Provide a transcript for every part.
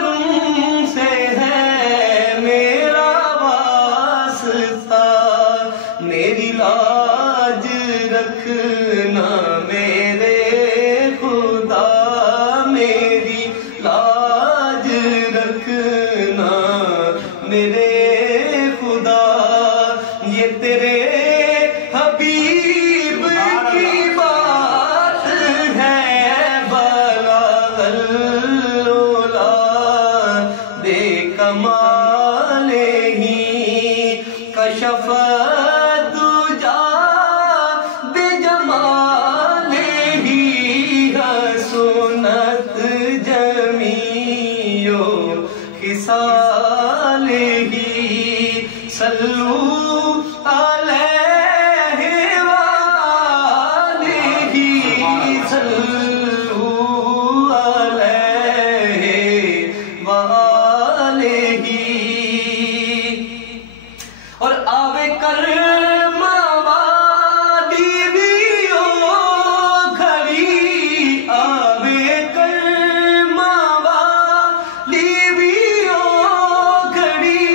کرم سے ہے میرا واسطہ، میری لاج رکھنا میرے خدا، میری لاج رکھنا میرے خدا، یہ تیرے حبیب کی بات ہے، بلغ العلا بے کمال ہی، کشف الدجا بے جمال ہی، حسنت جمیع خصال ہی، صلو علیہ وآلہ، صلو علیہ وآلہ، اور آوے کرم والی بھی او گھڑی، آوے کرم والی بھی او گھڑی،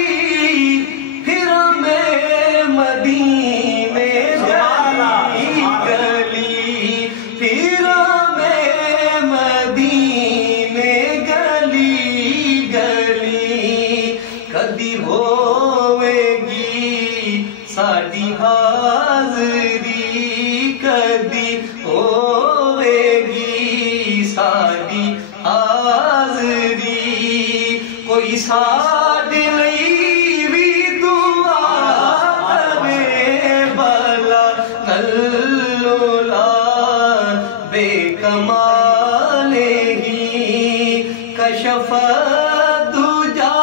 پھر میں مدینے گلی گلی، پھر میں مدینے گلی گلی، کدی ہوئے گی ساڈی حاضری، کدی ہوئے گی ساڈی حاضری، کوئی ساڈے لئی بھی دعا کرے، بلغ العلا بے کمال ہی، کشف الدجا